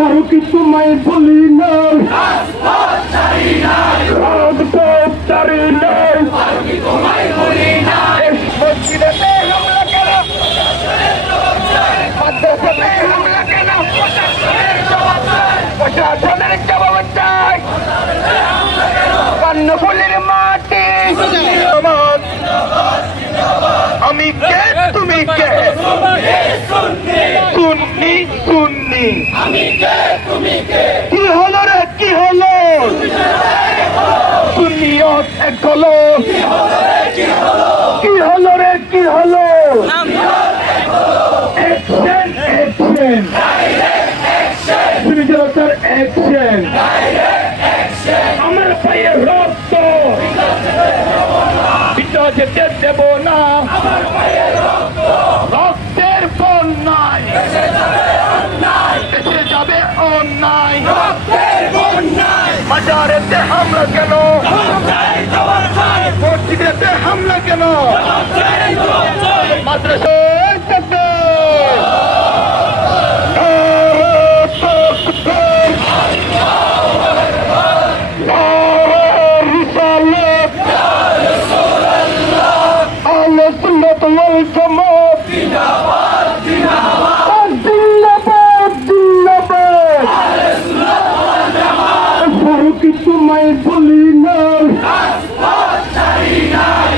ফারুকি তোমায় বলি না রাজপথ চারি নাই। মসজিদেতে হামলা কেন মাদ্রাসাতে হামলা কেন প্রশাসনের জবাব চাই কর্ণফুলের মাটি জিন্দাবাদ। আমি কে তুমি কে সুন্নি সুন্নি কি হলো রে? কি হলো? সুন্নিয়ত এক হলো। কি হলো রে? কি হলো? অ্যাকশন অ্যাকশন তুমি অ্যাকশন আমার পায়ে রক্ত। যেতে দেব না। বন্যায়। দেশে যাবে অন্যায় মাজারেতে হামলা কেন? মসজিদেতে হামলা কেন? মাদ্রাসায় যেতে। তোমায় বলি নাই। রাজপথ চারি নাই।